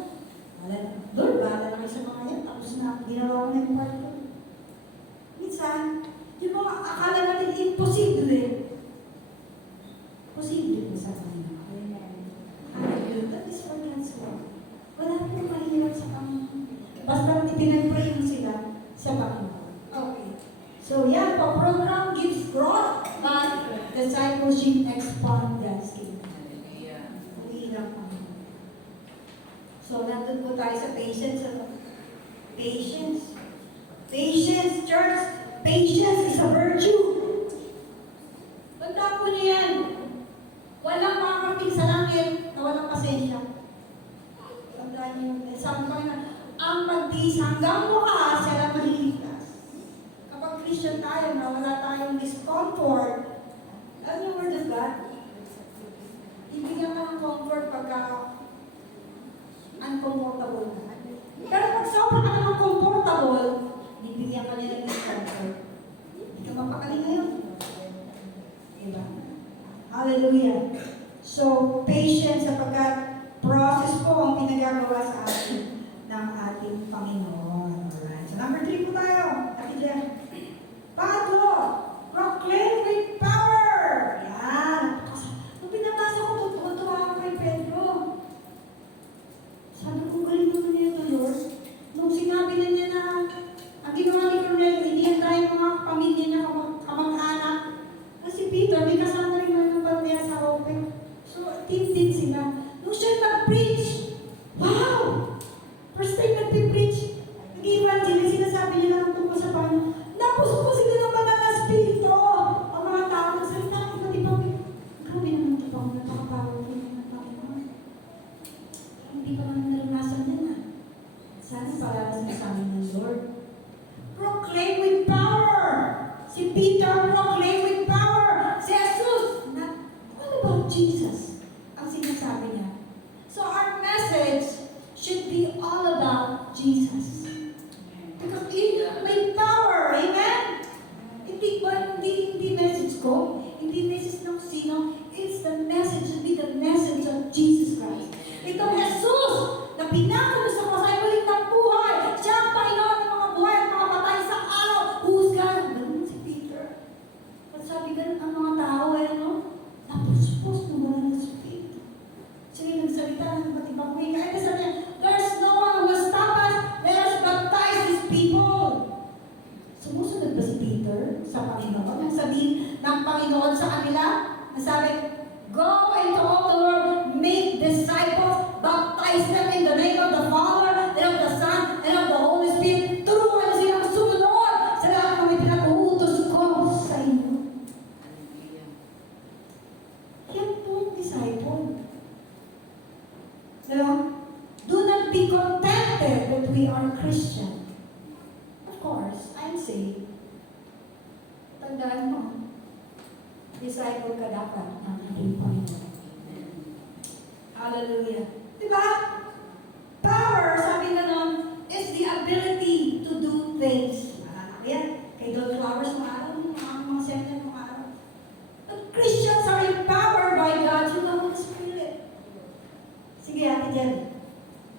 Doon, bahala na kayo sa mga yan. Tapos na, ginawa ko na yung part ko. Minsan, yung mga akala natin imposible. Posible po sa kanila. Hallelujah. That is for God's work. Wala pong mahirap sa Panginoon. Basta ipinag-pray mo sila sa Panginoon. Okay. So yan, pa-program gives growth, but discipleship expand God's kingdom. Umiilang Panginoon. So nandun po tayo sa patience. Patience. Patience, church. Patience is a virtue. Tanda po niyo yan. Walang makakating sa langit na walang pasensya. Tandaan niyo, sabi ko na, ang magdis hanggang mukha, siya lang maliligtas. Kapag Christian tayo, na wala tayong discomfort, alam niyo word of God? Ibigyan ka ng comfort pagka uncomfortable na. Pero pag sobrang ka naman comfortable, bibigyan ka nila ng discomfort. Hindi ka mapakali ngayon. Diba? Hallelujah. So, patience sapagkat process po ang pinagagawa sa atin ng ating Panginoon. Alright. So, number 3 po tayo. Ate Jen. Pangatlo, proclaim with power. Yan. Nung pinabasa ko, tuwa ako kay Pedro. Sabi ko, galing naman niya ito, Lord. Nung sinabi na niya na ang ginawa ni Cornelio, hindi yan tayo mga pamilya niya, kamag-anak. Kasi Peter, may kasama rin naman ng pamilya sa open. So, team din sila. Nung siya nag-preach, wow! First time nag-preach, nag-evangelist, sinasabi niya lang tungkol sa Panginoon. Napuspo sila ng banal na spirito. Ang mga tao nagsalita ng iba't ibang, grabe naman ito pang napaka-powerful ng Panginoon. Hindi pa naman naranasan yan ah. Sana paralas na sa amin ng Lord. Proclaim with power! Si Peter proclaim with power! Si Jesus! All about Jesus ang sinasabi niya. So our message should be all about Jesus. Because may power, amen? Hindi message ko, hindi message ng sino, it's the message, should be the message of Jesus Christ. Itong Jesus na pinakalo sa krus ay muling nabuhay. Siya ang Panginoon ng mga buhay at mga patay sa araw. Husgan. Ganun si Peter. No? Do not be contented that we are Christian. Of course, I'm saved. Tandaan mo, disciple ka dapat ng ating Panginoon. Hallelujah. Diba? Power, sabi na nun, is the ability to do things. Maalala ko yan. Kay Don Flowers, maaraw, mga sentence, mga araw. But Christians are empowered by God through the Holy Spirit. Sige, Ate Jen.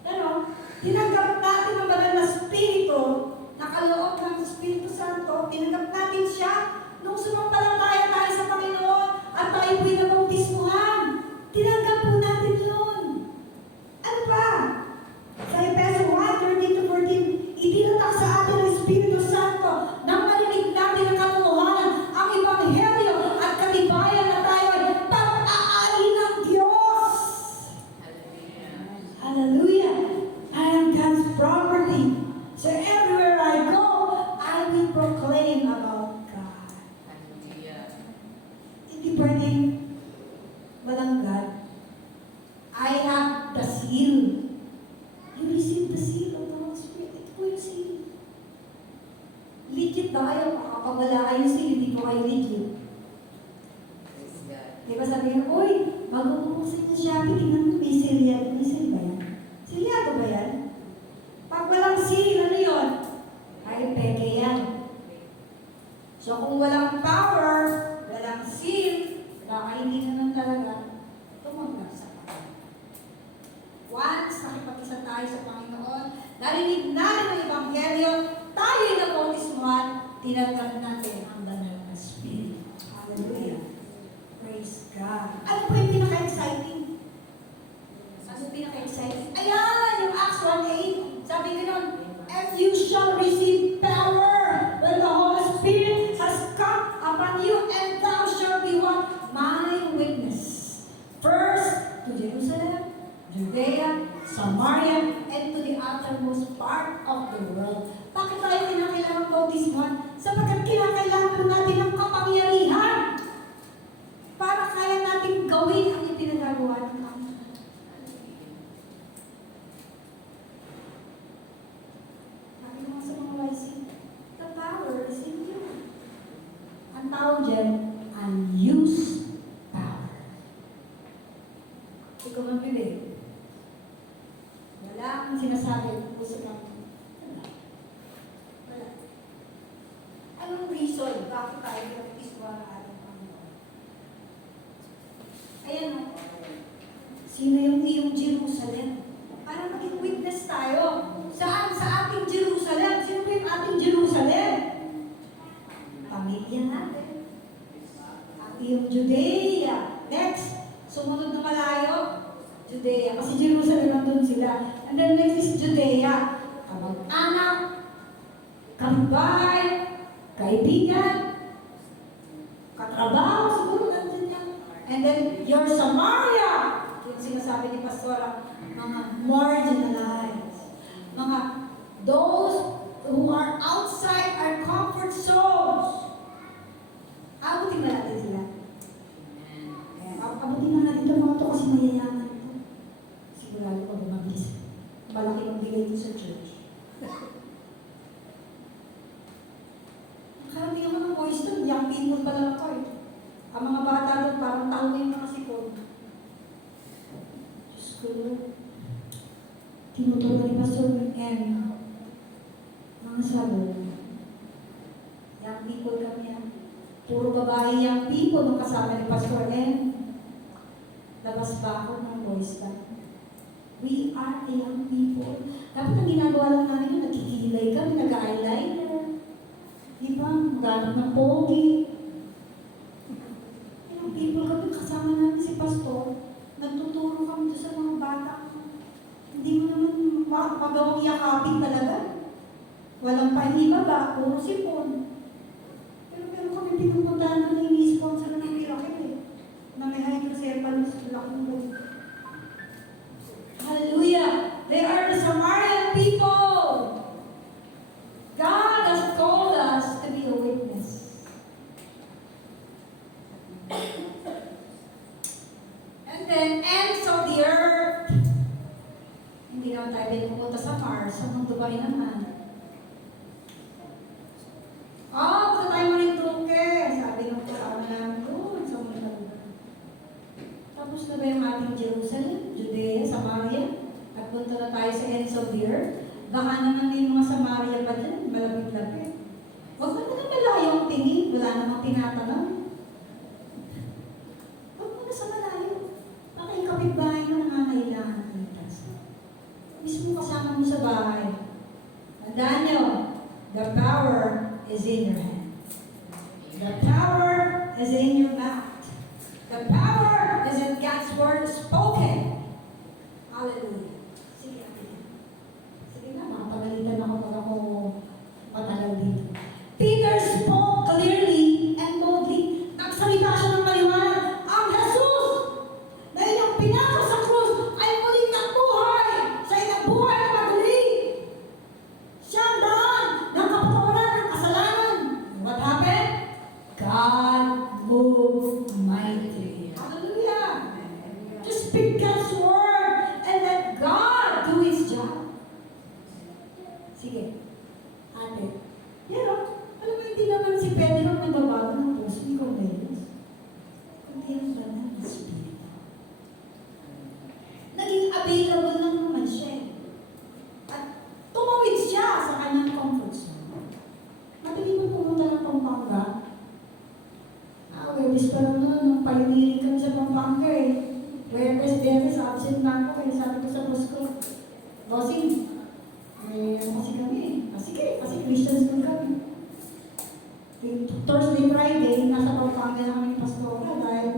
Ano? Tinanggap natin ang banal na Espiritu, nakaloob ng Espiritu Santo, tinanggap natin siya nung sumampalataya tayo sa Panginoon at tayo po'y nabautismuhan. Tinanggap po natin yun. Ano pa? Sa Efeso 1:13-14, itinatak sa atin ang Espiritu Santo nang marinig natin ang katotohanan, ang Ebanghelyo at katibayan na tayo ay pag-aari ng Diyos. Hallelujah! I am God's property. So everywhere I go, I will proclaim about God. Hindi pwedeng walang God. I have the seal. You receive the seal of the Holy Spirit. Ito po yung seal. Legit ba kayo? Makakawala kayo seal, hindi po kayo legit. Di ba sabi ko, uy, bago po sa inyo Shopee, tingnan mo, may seal yan. May seal ba yan? Sealyado ba yan? Pag walang seal, ano yun? Ay, peke yan. So kung walang power, walang seal, baka hindi naman talaga tumanggap sa Panginoon. Once nakipag-isa tayo sa Panginoon, narinig natin ang Ebanghelyo, tayo'y nabautismuhan, tinanggap natin ang banal na Espiritu. Hallelujah. Praise God. Ano po yung pinaka-exciting? Ano pinaka-exciting? Ayan, yung Acts 1:8. Sabi ko nun, and you shall receive power when the Holy Spirit has come upon you, and thou shalt be what? My witness. First, to Jerusalem, Judea, Samaria, and to the uttermost part of the world. Bakit tayo kinakailangan bautismuhan? Sapagkat kinakailangan po natin ng kapangyarihan para kaya natin gawin ang ipinagagawa ng Panginoon. Sabi ko nga sa mga YC, the power is in you. Ang tawag dyan, unused power. Ikaw ang bibig. Wala akong sinasabi puso ng wala. Anong reason bakit tayo pinag-iswa ng ating Panginoon? Ayan o. Sino yung iyong Jerusalem? Para maging witness tayo. Saan? Sa ating Jerusalem. Sino ba yung ating Jerusalem? Pamilya natin. Ang iyong Judea. Next, sumunod na malayo, Judea. Kasi Jerusalem nandun sila. And then next is Judea. Kamag-anak, kapitbahay, kaibigan, katrabaho, siguro nandun yan. And then your Samaria. Yung sinasabi ni Pastora, mga marginalized. Mga those who are outside our comfort zones. Abutin na natin sila. Abutin na natin ito mga ito kasi mayayaman ito. Sigurado ko bumabilis. Malaki ang bigay ito sa church. Nakarating ako ng voice doon, young people pa lang ako eh. Ang mga bata doon parang tao yung mga sikod. Diyos ko Lord. Tinuturo ni Pastor M. Mga sabon. Young people kami yan. Puro babae young people nung kasama ni Pastor M. Labas ba ako ng voice lang? We are the young people. Dapat ang ginagawa lang namin yun, nagkikilay kami, nag-eyeliner. Di ba? Maghanap ng pogi. Young people kami, kasama namin si Pastor. Nagtuturo kami doon sa mga bata. Hindi mo naman magawang yakapin talaga. Walang pahiba ba? Puro sipon. Pero kami pinupuntahan na ini-sponsor ng Miracle eh. Na may hydrocephalus, laking buhay. Hallelujah! They are the Samaritan people! God has called us to be a witness. And then ends of the earth. Sabi ko pumunta sa Mars, sa mundo ba rin naman? Punta tayo Marinduque. Sabi ng kasama namin doon sa mundo. Tapos na ba yung ating Jerusalem, Judea, Samaria? At punta na tayo sa ends of the earth. Baka naman yung mga Samaria pa dyan, malapit-lapit. Huwag mo na malayo ang tingin, wala namang tinatanong. Huwag mo na sa malayo. Baka yung kapitbahay mo nangangailangan ng ligtas. Mismo kasama mo sa bahay. Tandaan nyo, the power is in your hand. The power is in your mouth. The power is in God's word spoken. Hallelujah. Sige, sige na, makapagalitan ako pag ako matalaw dito. Peter spoke clearly and boldly. Nagsalita siya ng maliwanag. Ang Jesus na inyong pinasa sa krus ay muling nabuhay sa inyong buhay na magaling. Siya ang daan ng kapatawaran ng kasalanan. What happened? God moved mightily. Hallelujah. Just speak God's word and let God do His job. Sige. Ate. Yan o. Alam mo, hindi naman si Pedro ang nagbabago ng puso ni Cornelius. Kundi ang banal na Espiritu. Naging available lang naman siya. At tumawid siya sa kanyang comfort zone. Madali mo pumunta ng Pampanga. Webis pa lang noon, nung palinirin kami sa Pampanga eh. Webis, absent na ako eh. Sabi ko sa boss ko, bossing, kasi kami eh. Kasi Christian school kami. Thursday, Friday, nasa Pampanga na kami pastora dahil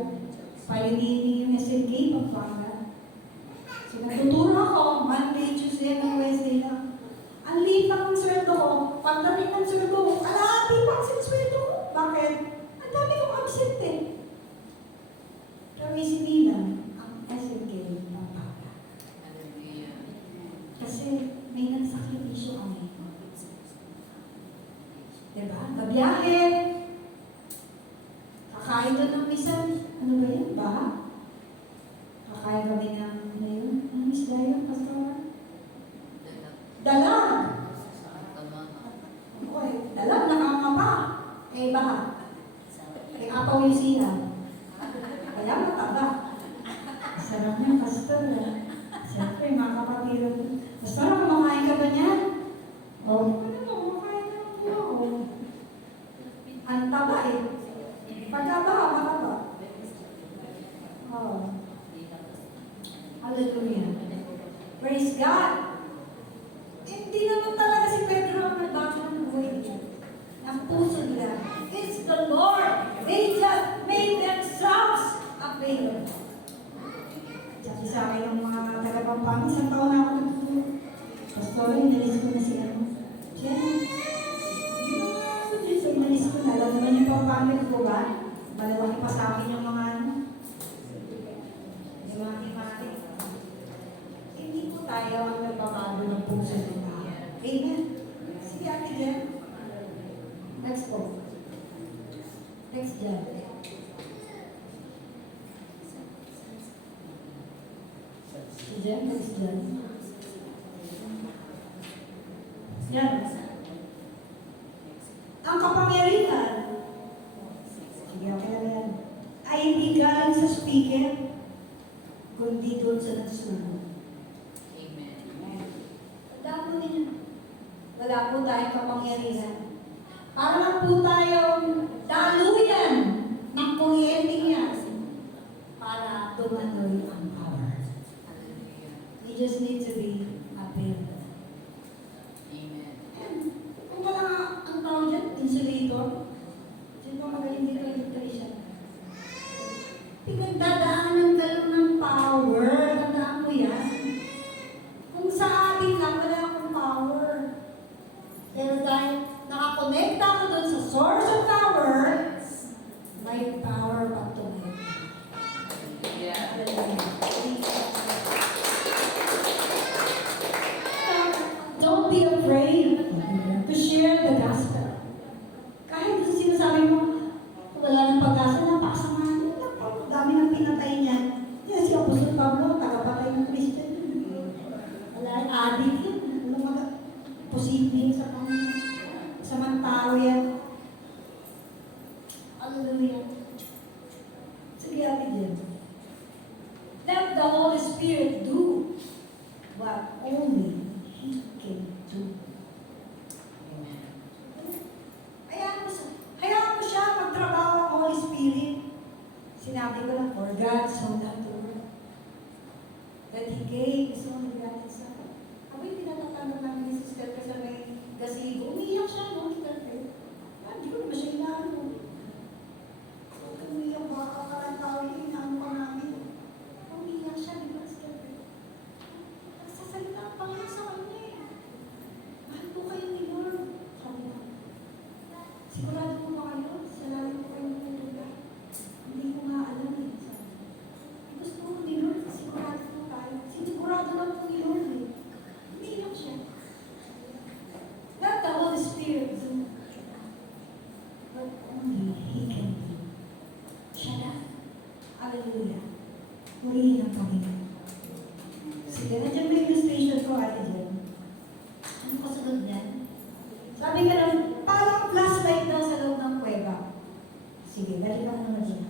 palinirin yung SNK Pampanga. So natuturo ako, Monday, Tuesday, and Wednesday lang. Ang liit lang ang sweldo ko. Pagdating ng sweldo ko, alati pa ang sweldo ko. Bakit? Ang dami kong absent eh. Pero isipin ang SNK Pampanga. Kasi may nagsakripisyo kami. Diba? Gabiyahe. Kakain doon ng isang, ano ba yun? Baha? Kakain kami ng, ano yun? Ano isla yun, Pastor? Dalag. Okay, dalag, nakangapa. Eh, baha. Eh, apaw yung sila. Kaya mataba. Sarap niya, Pastor. Siyempre, mga kapatiran. Pastor, kumakain ka ba niyan? Oh, ano mo, kumakain ka ng buwa ko. Ang taba eh. Pagkabaha, mataba. Oh. Hallelujah. Praise God. Hindi naman talaga si Pedro ang nagbago ng buhay niya. Ang puso nila. It's the Lord. They just made themselves available. Sabi sa akin ng mga taga-Pampanga, isang taon na ako nagtutulog. Pastor, inalis ko na sila. Diyan. Inalis ko na. Alam naman yung Pampanga ko ba? Malawaki pa sa akin yung mga ano. Yung mga himari. Hindi po tayo ang nagbabago ng puso nila. Amen. Sige, Ate Jen. Next po. Next Jen. Si Jen, next Jen. Yan. Ang kapangyarihan, sige, okay lang yan, ay hindi galing sa speaker, kundi doon sa nagsunog. Tandaan po ninyo, wala po tayong kapangyarihan. Para lang po tayong daluyan ng kuryente niya para tumanoy ang power. We just need to be available. Kung wala ang tawag dyan, insulator, sino ba magaling dito ang electrician? Pinagdadaanan ka lang ng power. Tandaan mo yan. Kung sa atin lang, wala akong power. Pero dahil nakakonekta ako doon sa source of power, may power pa tumay. that only He can do. Hayaan mo siya magtrabaho ang Holy Spirit. Sinabi ko lang, for God so loved the world that He gave His only begotten Son. Abay, pinatatanong namin ni Sister Pe sa may gazebo. Umiyak siya, no, Sister Pe? Hindi ko naman siya inaano. Huwag kang umiyak, baka kakalantawin, inaano pa namin. Umiyak siya, di ba, Sister Pe? Nagsasalita ang Panginoon sa kanya eh. Mahal po kayo ni Lord. Sabi ko, sigurado po ba kayo? Sa lalim po kayo natutulad. Hindi ko nga alam eh. Sabi ko, gusto ko ni Lord, sigurado po tayo. Sigurado lang po ni Lord eh. Umiyak siya. Not the Holy Spirit. But only He can do. Siya na. Hallelujah. Murihin ang Panginoon. Sige, nandiyan may illustration ko, Ate Jen. Ano kasunod niyan? Sabi ka lang, parang flashlight daw sa loob ng kuweba. Sige, dali ka naman dyan.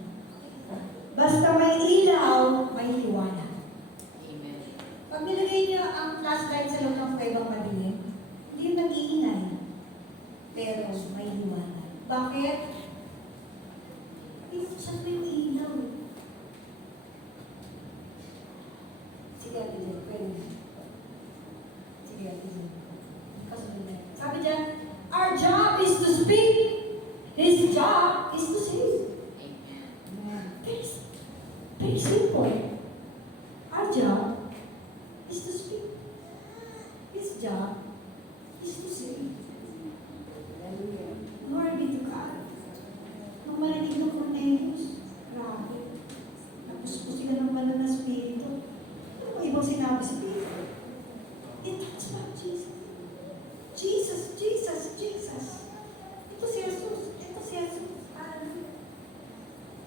Basta may ilaw, may liwanag. Amen. Pag nilagay niyo ang flashlight sa loob ng kuweba madilim, hindi yung nag-iingay. Pero may liwanag. Bakit? Siya mo yung ilaw. Sige, Ate Jen, pwede. Sige, Ate Jen. Kasunod na. Sabi dyan, our job is to speak. His job is to save. Amen. Very simple. Our job is to speak. His job is to save. Hallelujah. Glory be to God. Nung marinig ng Cornelius, grabe. Napuspos sila ng banal na spirito. Ano ba ibang sinabi sa Peter? It's not Jesus. Jesus, Jesus, Jesus. Ito si Jesus. Ito si Jesus.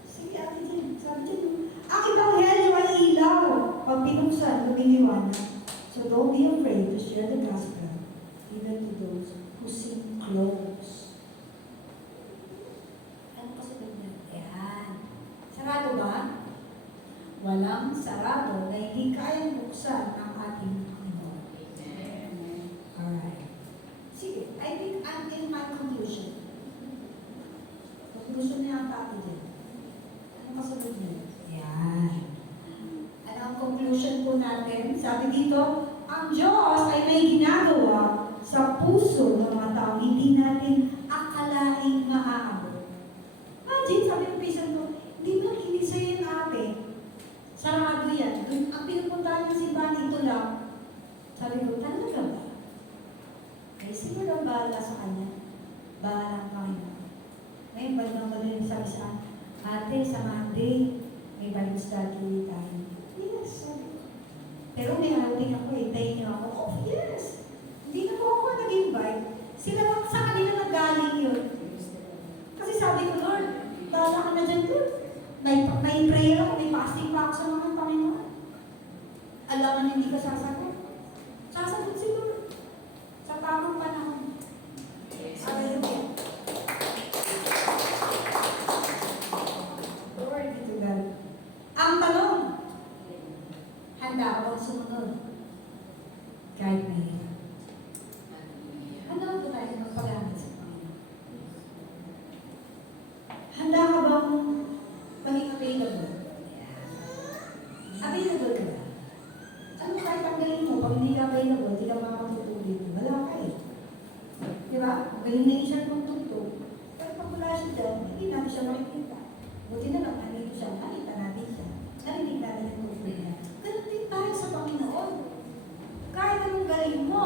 Sige, Ate Jen. Sabi dyan, ang ebanghelyo ay ilaw. Pag pinuksan, lumiliwanag. So don't be afraid to share the gospel even to those who seem close. Ano kasunod niya? Ayan. Sarado ba? Walang sarado na hindi kayang buksan ang ating Panginoon. Amen. Alright. Sige, I think I'm in my conclusion. Conclusion niya ang tati dyan. Ano kasunod niya? Yan. Ano ang conclusion po natin? Sabi dito, ang Diyos ay may ginagawa sa puso ng mga tao hindi natin akalaing maaabot. Imagine, sabi ng patient ko, hindi mo kinig sa'yo yung ate. Sarado yan. Ang pinupuntahan ng simbahan, ito lang. Sabi ko, talaga ba? Ay, sino lang bahala sa kanya? Bahala ang Panginoon. Ngayon, pag nang mali sabi sa ate, sa Monday, may Bible study tayo. Yes, sabi ko. Pero may outing ako, hintayin niyo ako. Oh, yes! Hindi na po ako nag-invite. Sila lang sa kanila nagaling yun. Kasi sabi ko, Lord, bahala ka na dyan, Lord. May prayer ako, may fasting pa ako sa mga Panginoon. Alam hindi ka sasagot. Sasagot si Lord. Sa tamang panahon. Hallelujah. Glory be to God. Ang tanong, handa ka bang sumunod? Kahit mahirap. Handa ba tayo magpagamit sa Panginoon? Handa ka bang maging available? Available ka ba? Ano kahit tanggalin mo, pag hindi ka available, hindi ka makakatutuloy mo. Wala ka eh. Di ba? Galing na siya kung tugtog. Pero pag wala siya dyan, hindi natin siya makikita. Buti na lang, nandito siya, nakita natin siya. Narinig natin yung tugtog niya. Ganun din tayo sa Panginoon. Kahit anong galing mo,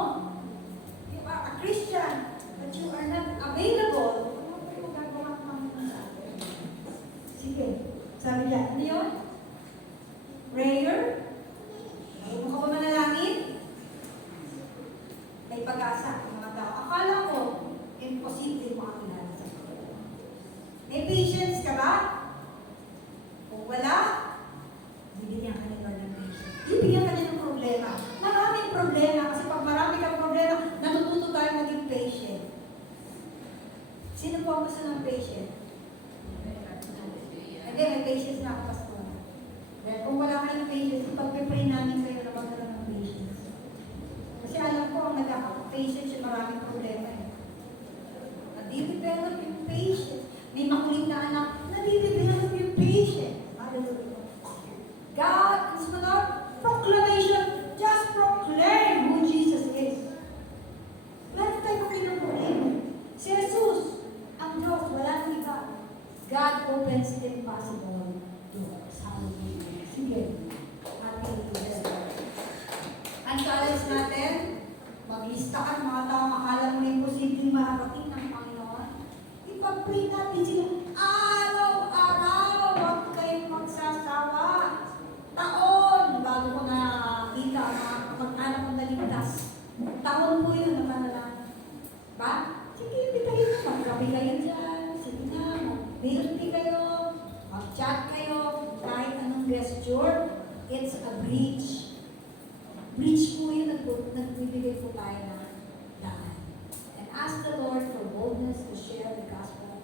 you are a Christian, but you are not available, ano pa yung gagawa ng Panginoon sa atin? Sige. Sabi niya, ano yun? Prayer? Marunong ka ba manalangin? May pag-asa ang mga tao. Akala ko, imposible makakilala sa Panginoon. May patience ka ba? Kung wala, bibigyan ka ni Lord ng patience. Bibigyan ka niya ng problema. Maraming problema. Kasi pag marami kang problema, natututo tayo maging patient. Sino po ang gusto ng patient? Hindi, may patience na ako, Pastor. Dahil kung wala kayong patience, ipag-pray namin kayo na magkaroon ng patience. patience yung maraming problema eh. Nadidevelop yung patience. May makulit na anak, nadidevelop yung patience. Hallelujah. God, sumunod, proclamation, just proclaim who Jesus is. Wala tayo pinag-proclaim. Si Jesus, ang Diyos, wala nang iba. God opens impossible doors. Hallelujah. Sige. Hallelujah. Ang challenge natin, maglista ka ng mga taong akala mo na imposibleng makarating ng Panginoon. Ipag-pray natin sila. Araw-araw, huwag kayong magsasawa. Taon, bago ko nakita ang mga mag-anak kong naligtas. Taon po yun, napanalangin. Ba? Sige, bitayin mo. Magkabi kayo dyan. Sige na, mag-milk tea kayo. Mag-chat kayo. Kahit anong gesture, it's a bridge. Bridge po yun, nagbibigay po tayo na daan. And ask the Lord for boldness to share the gospel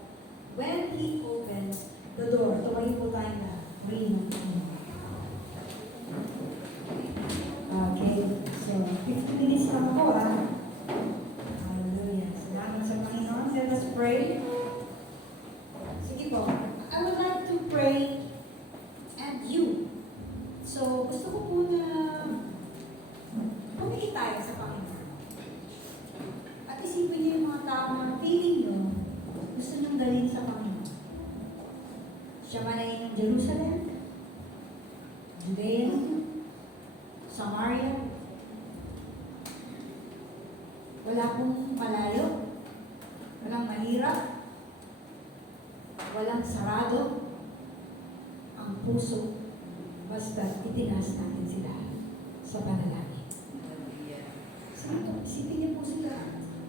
when He opens the door. Tumayin po tayo na ring. Okay, so 50 minutes lang po Hallelujah. Salamat sa Panginoon. Let us pray. Sige po. I would like to pray and you. So, gusto ko po na pumili tayo sa Panginoon. At isipin niyo yung mga tao na feeling nyo, gusto nyo dalhin sa Panginoon. Siya man ay ng Jerusalem, Judea, Samaria, wala pong malayo, walang mahirap, walang sarado, ang puso, basta itinas natin sila sa panalangin. Isipin niyo po sila.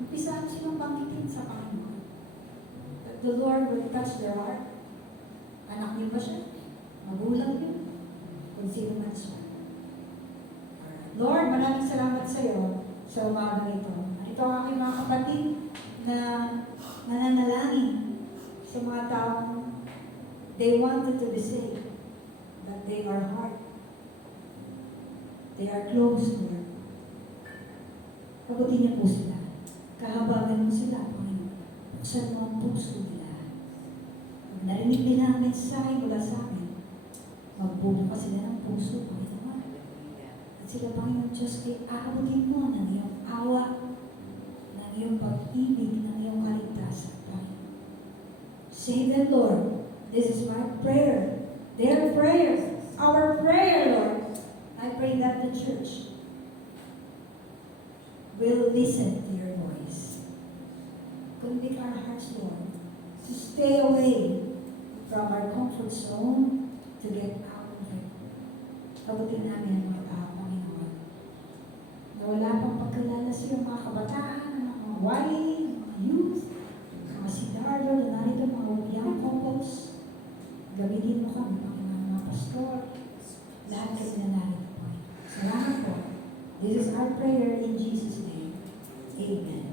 Umpisahan silang bangkitin sa Panginoon. That the Lord will touch their heart. Anak niyo ba siya? Magulang niyo? Kung sino man siya. Lord, maraming salamat sa iyo sa umaga ito. Ito ang aking mga kapatid na nananalangin sa mga taong they wanted to be saved, but they are hard. They are close, Lord. Pagutin niyo po sila. Kahabagan mo sila, Panginoon. Buksan mo ang puso nila. Pag narinig nila ang mensahe mula sa amin, magbubo pa sila ng puso, Panginoon. At sila, Panginoon Diyos, ay aabutin mo ng iyong awa, ng iyong pag-ibig, ng iyong kaligtasan, Panginoon. Save them, Lord. This is my prayer. Their prayers. Our prayer, Lord. I pray that the church will listen to your voice. Convict our hearts, Lord, to stay away from our comfort zone, to get out of it. Pagutin namin ang mga tao, Panginoon, na wala pang pagkalala sa iyong mga kabataan, mga wali, mga youth, mga sidardo, na narito mga young couples. Gamitin mo kami, Panginoon, mga pastor, lahat kayo na narito, Panginoon. Salamat po. This is our prayer in Jesus' name. Amen.